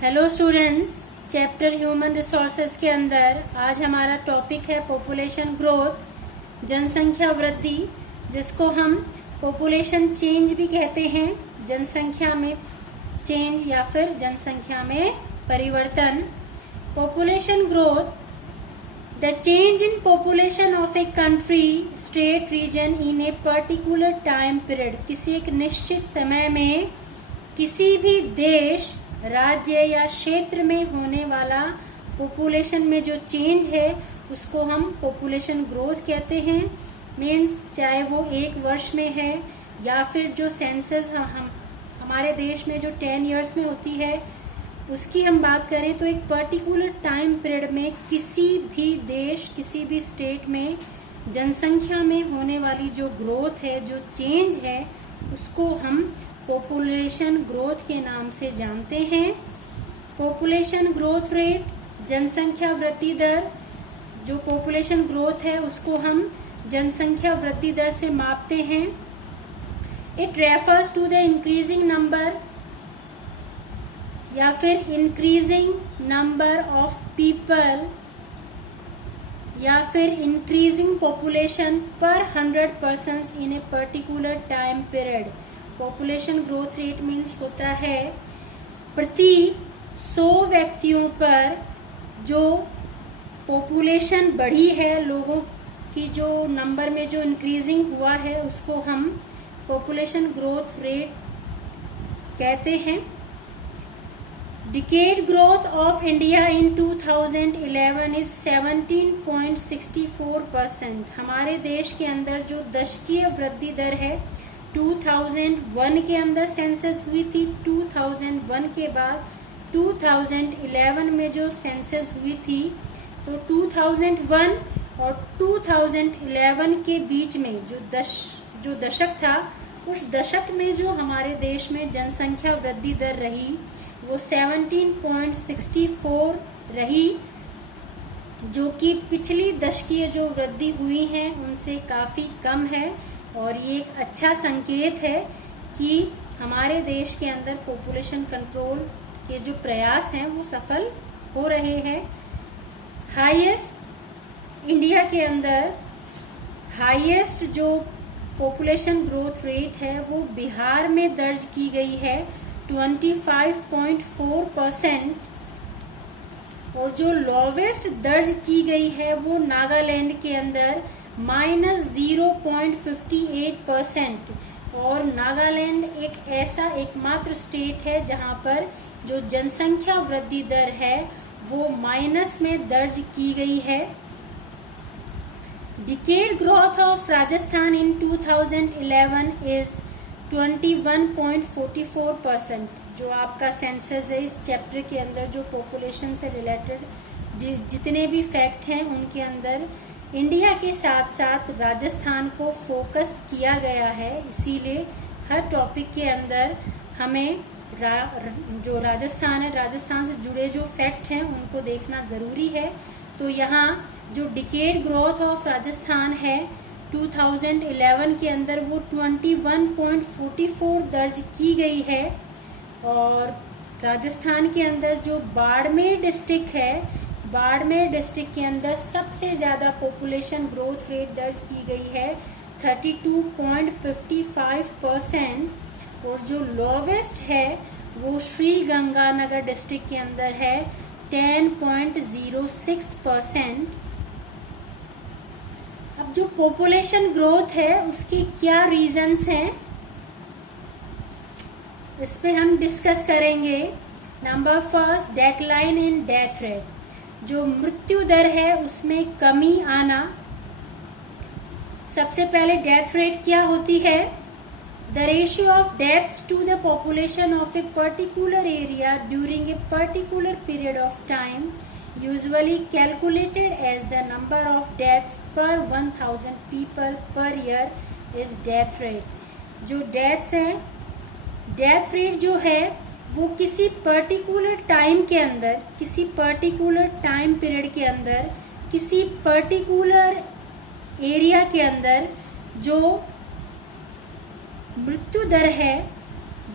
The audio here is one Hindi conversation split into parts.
Hello students, chapter human resources के अंदर आज हमारा टॉपिक है पॉपुलेशन ग्रोथ, जनसंख्या वृद्धि, जिसको हम पॉपुलेशन चेंज भी कहते हैं। जनसंख्या में चेंज या फिर जनसंख्या में परिवर्तन। Population growth, the change in population of a country, state, region in a particular time period. किसी एक निश्चित समय में किसी भी देश, राज्य या क्षेत्र में होने वाला पॉपुलेशन में जो चेंज है उसको हम पॉपुलेशन ग्रोथ कहते हैं। मीन्स चाहे वो एक वर्ष में है या फिर जो सेंसस हमारे देश में जो 10 इयर्स में होती है उसकी हम बात करें तो एक पर्टिकुलर टाइम पीरियड में किसी भी देश, किसी भी स्टेट में जनसंख्या में होने वाली जो ग्रोथ है, जो चेंज है, उसको हम पॉपुलेशन ग्रोथ के नाम से जानते हैं। पॉपुलेशन ग्रोथ रेट, जनसंख्या वृद्धि दर, जो पॉपुलेशन ग्रोथ है उसको हम जनसंख्या वृद्धि दर से मापते हैं। It refers to the increasing number या फिर इंक्रीजिंग नंबर ऑफ पीपल या फिर इंक्रीजिंग पॉपुलेशन पर 100 persons in a particular time period. Population growth rate means होता है प्रति 100 व्यक्तियों पर जो पॉपुलेशन बढ़ी है, लोगों की जो नंबर में जो इंक्रीजिंग हुआ है उसको हम पॉपुलेशन ग्रोथ रेट कहते हैं। Decade growth of India in 2011 is 17.64%। हमारे देश के अंदर जो दशकीय वृद्धि दर है 2001 के अंदर सेंसस हुई थी, 2001 के बाद 2011 में जो सेंसस हुई थी, तो 2001 और 2011 के बीच में जो दशक था, उस दशक में जो हमारे देश में जनसंख्या वृद्धि दर रही वो 17.64 रही, जो कि पिछली दशकीय जो वृद्धि हुई है उनसे काफी कम है। और ये एक अच्छा संकेत है कि हमारे देश के अंदर पॉपुलेशन कंट्रोल के जो प्रयास हैं वो सफल हो रहे हैं। हाईएस्ट इंडिया के अंदर हाईएस्ट जो पॉपुलेशन ग्रोथ रेट है वो बिहार में दर्ज की गई है 25.4%, और जो लोवेस्ट दर्ज की गई है वो नागालैंड के अंदर -0.58%। और नागालैंड एक ऐसा एकमात्र स्टेट है जहां पर जो जनसंख्या वृद्धि दर है वो माइनस में दर्ज की गई है। Decade growth of Rajasthan in 2011 is 21.44%। जो आपका सेंसस है, इस चैप्टर के अंदर जो पॉपुलेशन से रिलेटेड जितने भी फैक्ट हैं उनके अंदर इंडिया के साथ साथ राजस्थान को फोकस किया गया है। इसीलिए हर टॉपिक के अंदर हमें जो राजस्थान है, राजस्थान से जुड़े जो फैक्ट हैं उनको देखना जरूरी है। तो यहाँ जो डिकेड ग्रोथ ऑफ राजस्थान है 2011 के अंदर वो 21.44 दर्ज की गई है। और राजस्थान के अंदर जो बाड़मेर डिस्ट्रिक्ट है, बाड़मेर डिस्ट्रिक्ट के अंदर सबसे ज्यादा पॉपुलेशन ग्रोथ रेट दर्ज की गई है 32.55%। और जो लोवेस्ट है वो श्री गंगानगर डिस्ट्रिक्ट के अंदर है 10.06%। अब जो पॉपुलेशन ग्रोथ है उसकी क्या रीजंस हैं, इस पे हम डिस्कस करेंगे। Number first, decline in death rate, जो मृत्यु दर है उसमें कमी आना। सबसे पहले डेथ रेट क्या होती है? The ratio of deaths to the population of a particular area during a particular period of time, usually calculated as the number of deaths per 1000 people per year, is death rate. जो डेथ्स हैं, डेथ रेट जो है वो किसी पर्टिकुलर टाइम के अंदर, किसी पर्टिकुलर टाइम पीरियड के अंदर, किसी पर्टिकुलर एरिया के अंदर जो मृत्यु दर है,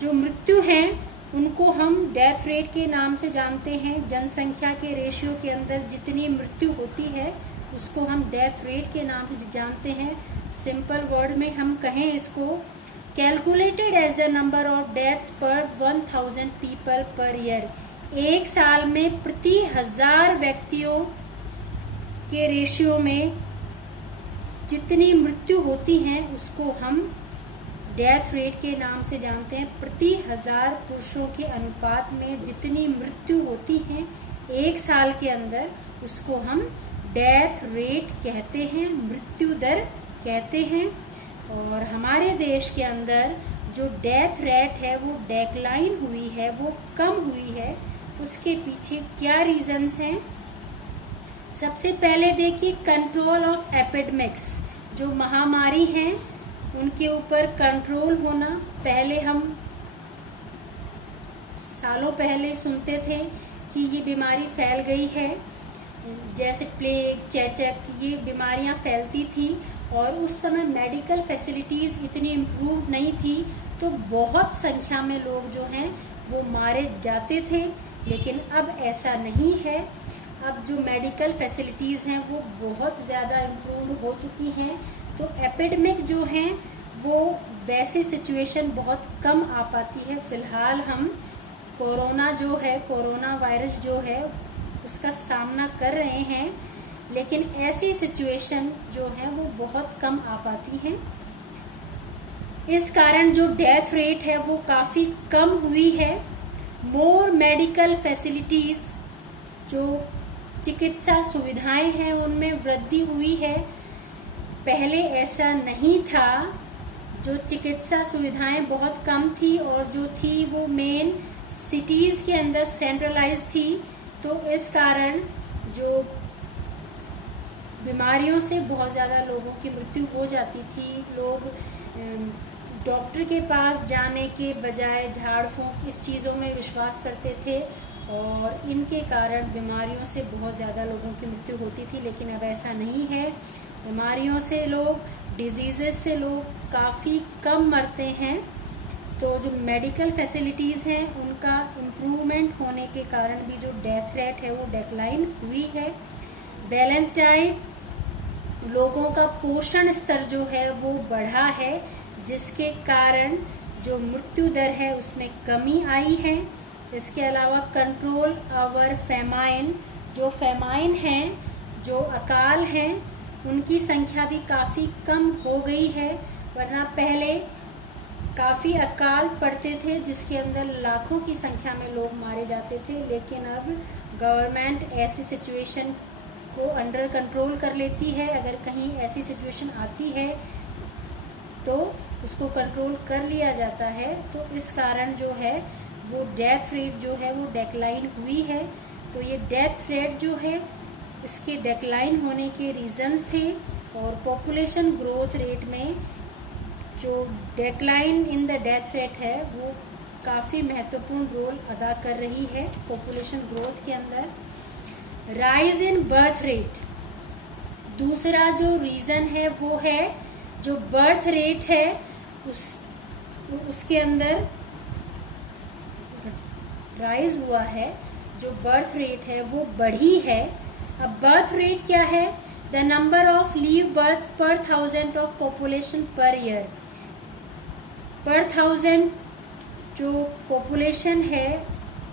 जो मृत्यु है उनको हम डेथ रेट के नाम से जानते हैं। जनसंख्या के रेशियो के अंदर जितनी मृत्यु होती है उसको हम डेथ रेट के नाम से जानते हैं। सिंपल वर्ड में हम कहें इसको, calculated as the number of deaths per 1000 people per year. एक साल में प्रति 1000 व्यक्तियों के रेशियो में जितनी मृत्यु होती हैं उसको हम डेथ रेट के नाम से जानते हैं। प्रति 1000 पुरुषों के अनुपात में जितनी मृत्यु होती हैं एक साल के अंदर उसको हम डेथ रेट कहते हैं, मृत्यु दर कहते हैं। और हमारे देश के अंदर जो डेथ रेट है वो डेक्लाइन हुई है, वो कम हुई है, उसके पीछे क्या रीजंस हैं? सबसे पहले देखिए कंट्रोल ऑफ एपिडेमिक्स, जो महामारी हैं उनके ऊपर कंट्रोल होना। पहले हम सालों पहले सुनते थे कि ये बीमारी फैल गई है, जैसे प्लेग, चेचक, ये बीमारियां फैलती थी और उस समय मेडिकल फैसिलिटीज इतनी इम्प्रूव नहीं थी तो बहुत संख्या में लोग जो हैं वो मारे जाते थे। लेकिन अब ऐसा नहीं है। अब जो मेडिकल फैसिलिटीज हैं वो बहुत ज़्यादा इम्प्रूव हो चुकी हैं, तो एपिडेमिक जो हैं वो वैसे सिचुएशन बहुत कम आ पाती है। फिलहाल हम कोरोना जो है, कोरोना वायरस जो है उसका सामना कर रहे हैं, लेकिन ऐसी सिचुएशन जो है वो बहुत कम आ पाती है। इस कारण जो डेथ रेट है वो काफी कम हुई है। मोर मेडिकल फैसिलिटीज, जो चिकित्सा सुविधाएं हैं उनमें वृद्धि हुई है। पहले ऐसा नहीं था, जो चिकित्सा सुविधाएं बहुत कम थी और जो थी वो मेन सिटीज के अंदर सेंट्रलाइज थी, तो इस कारण जो बीमारियों से बहुत ज़्यादा लोगों की मृत्यु हो जाती थी। लोग डॉक्टर के पास जाने के बजाय झाड़ फूंक इस चीज़ों में विश्वास करते थे और इनके कारण बीमारियों से बहुत ज़्यादा लोगों की मृत्यु होती थी। लेकिन अब ऐसा नहीं है। बीमारियों से लोग, डिजीज़ेस से लोग काफ़ी कम मरते हैं। तो जो मेडिकल फैसिलिटीज़ हैं उनका इम्प्रूवमेंट होने के कारण भी जो डेथ रेट है वो डेक्लाइन हुई है। बैलेंस डाइट, लोगों का पोषण स्तर जो है वो बढ़ा है, जिसके कारण जो मृत्यु दर है उसमें कमी आई है। इसके अलावा कंट्रोल ओवर फेमाइन, जो फेमाइन हैं, जो अकाल हैं, उनकी संख्या भी काफ़ी कम हो गई है। वरना पहले काफ़ी अकाल पड़ते थे जिसके अंदर लाखों की संख्या में लोग मारे जाते थे, लेकिन अब गवर्नमेंट ऐसी सिचुएशन को अंडर कंट्रोल कर लेती है। अगर कहीं ऐसी सिचुएशन आती है तो उसको कंट्रोल कर लिया जाता है। तो इस कारण जो है वो डेथ रेट जो है वो डेक्लाइन हुई है। तो ये डेथ रेट जो है इसके डेक्लाइन होने के रीजंस थे। और पॉपुलेशन ग्रोथ रेट में जो decline in the death rate है वो काफ़ी महत्वपूर्ण रोल अदा कर रही है पॉपुलेशन ग्रोथ के अंदर। राइज इन बर्थ रेट, दूसरा जो रीजन है वो है जो बर्थ रेट है उसके अंदर राइज हुआ है। जो बर्थ रेट है वो बढ़ी है। अब बर्थ रेट क्या है? The number of leave birth पर 1000 ऑफ पॉपुलेशन पर ईयर। पर 1000 जो पॉपुलेशन है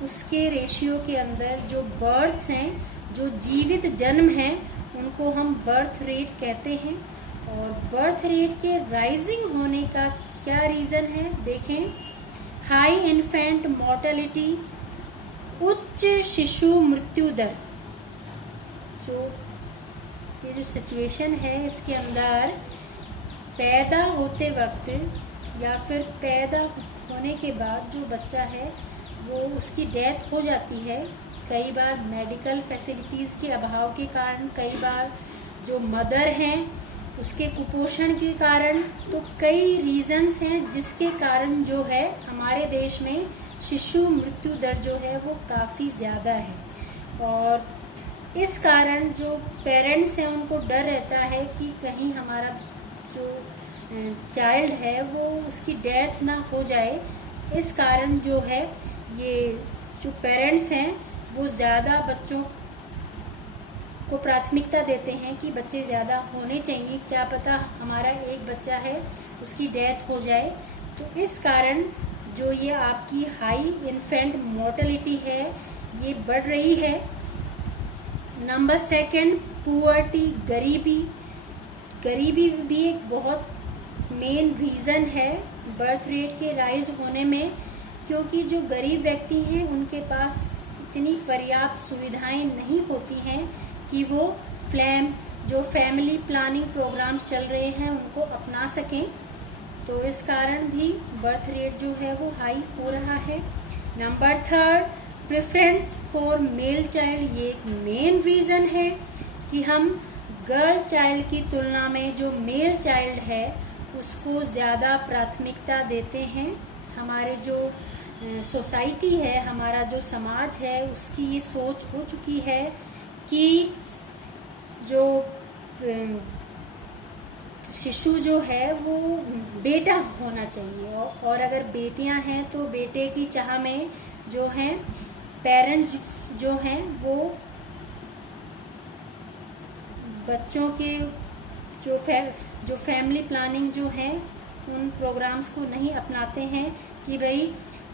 उसके रेशियो के अंदर जो बर्थ्स हैं, जो जीवित जन्म हैं, उनको हम बर्थ रेट कहते हैं। और बर्थ रेट के राइजिंग होने का क्या रीजन है? देखें, हाई इन्फेंट मोर्टेलिटी, उच्च शिशु मृत्यु दर। जो ये जो सिचुएशन है इसके अंदर पैदा होते वक्त या फिर पैदा होने के बाद जो बच्चा है वो उसकी डेथ हो जाती है। कई बार मेडिकल फैसिलिटीज़ के अभाव के कारण, कई बार जो मदर हैं उसके कुपोषण के कारण, तो कई रीजंस हैं जिसके कारण जो है हमारे देश में शिशु मृत्यु दर जो है वो काफ़ी ज़्यादा है। और इस कारण जो पेरेंट्स हैं उनको डर रहता है कि कहीं हमारा जो चाइल्ड है वो उसकी डेथ ना हो जाए। इस कारण जो है ये जो पेरेंट्स हैं वो ज़्यादा बच्चों को प्राथमिकता देते हैं कि बच्चे ज़्यादा होने चाहिए, क्या पता हमारा एक बच्चा है उसकी डेथ हो जाए। तो इस कारण जो ये आपकी हाई इन्फेंट मोर्टेलिटी है ये बढ़ रही है। नंबर सेकंड, पुअर्टी, गरीबी भी एक बहुत मेन रीज़न है बर्थ रेट के राइज होने में, क्योंकि जो गरीब व्यक्ति हैं उनके पास इतनी पर्याप्त सुविधाएं नहीं होती हैं कि वो जो फैमिली प्लानिंग प्रोग्राम्स चल रहे हैं उनको अपना सकें। तो इस कारण भी बर्थ रेट जो है वो हाई हो रहा है। Number third, preference for male child, ये एक मेन रीज़न है कि हम गर्ल चाइल्ड की तुलना में जो मेल चाइल्ड है उसको ज़्यादा प्राथमिकता देते हैं। हमारे जो सोसाइटी है, हमारा जो समाज है, उसकी ये सोच हो चुकी है कि जो शिशु जो है वो बेटा होना चाहिए, और अगर बेटियां हैं तो बेटे की चाह में जो हैं पेरेंट्स जो हैं वो बच्चों के जो फैमिली प्लानिंग जो है उन प्रोग्राम्स को नहीं अपनाते हैं कि भाई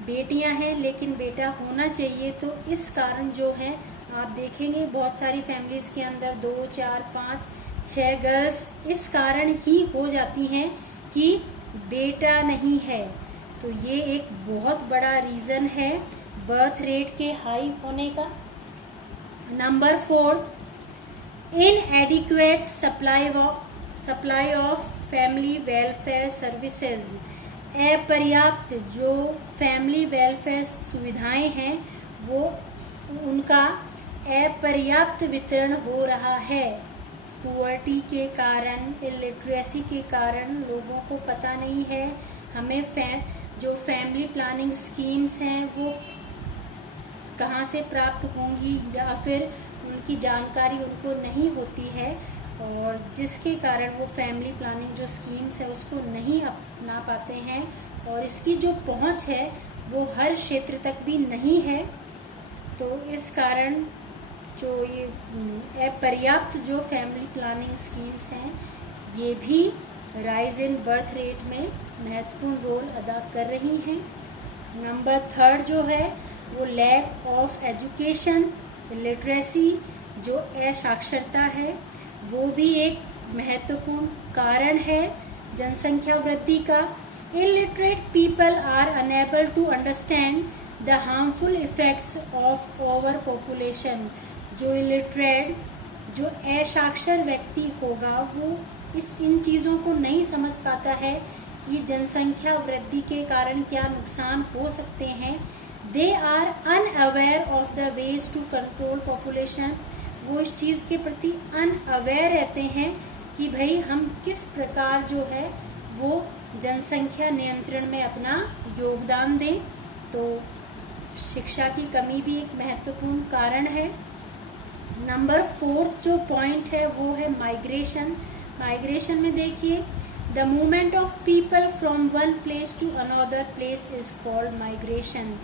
बेटियां हैं लेकिन बेटा होना चाहिए। तो इस कारण जो है आप देखेंगे बहुत सारी फैमिलीज के अंदर 2, 4, 5, 6 गर्ल्स इस कारण ही हो जाती हैं कि बेटा नहीं है। तो ये एक बहुत बड़ा रीजन है बर्थ रेट के हाई होने का। Number fourth, इनएडिक्वेट supply of family welfare services, अपर्याप्त जो फैमिली वेलफेयर सुविधाएं हैं वो उनका अपर्याप्त वितरण हो रहा है। पुअर्टी के कारण, इलिटरेसी के कारण लोगों को पता नहीं है हमें जो फैमिली प्लानिंग स्कीम्स हैं वो कहाँ से प्राप्त होंगी, या फिर उनकी जानकारी उनको नहीं होती है, और जिसके कारण वो फैमिली प्लानिंग जो स्कीम्स है उसको नहीं अपना पाते हैं, और इसकी जो पहुंच है वो हर क्षेत्र तक भी नहीं है। तो इस कारण जो ये अपर्याप्त जो फैमिली प्लानिंग स्कीम्स हैं ये भी राइज इन बर्थ रेट में महत्वपूर्ण रोल अदा कर रही हैं। नंबर थर्ड जो है वो लैक ऑफ एजुकेशन, लिटरेसी, जो असाक्षरता है वो भी एक महत्वपूर्ण कारण है जनसंख्या वृद्धि का। Illiterate people are unable to understand the harmful effects of over population. जो इलिटरेट, जो असाक्षर व्यक्ति होगा वो इन चीज़ों को नहीं समझ पाता है कि जनसंख्या वृद्धि के कारण क्या नुकसान हो सकते हैं। They are unaware of the ways to control population, वो इस चीज़ के प्रति अनअवेयर रहते हैं कि भाई हम किस प्रकार जो है वो जनसंख्या नियंत्रण में अपना योगदान दें। तो शिक्षा की कमी भी एक महत्वपूर्ण कारण है। नंबर फोर्थ जो पॉइंट है वो है माइग्रेशन। माइग्रेशन में देखिए, the movement of people from one place to another place is called migration.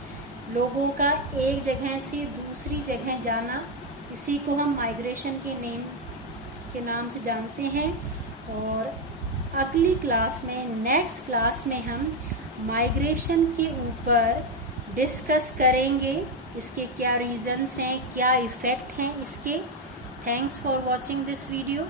लोगों का एक जगह से दूसरी जगह जाना, इसी को हम माइग्रेशन के नाम से जानते हैं। और अगली क्लास में, नेक्स्ट क्लास में हम माइग्रेशन के ऊपर डिस्कस करेंगे, इसके क्या रीजंस हैं, क्या इफेक्ट हैं इसके। Thanks for watching this video.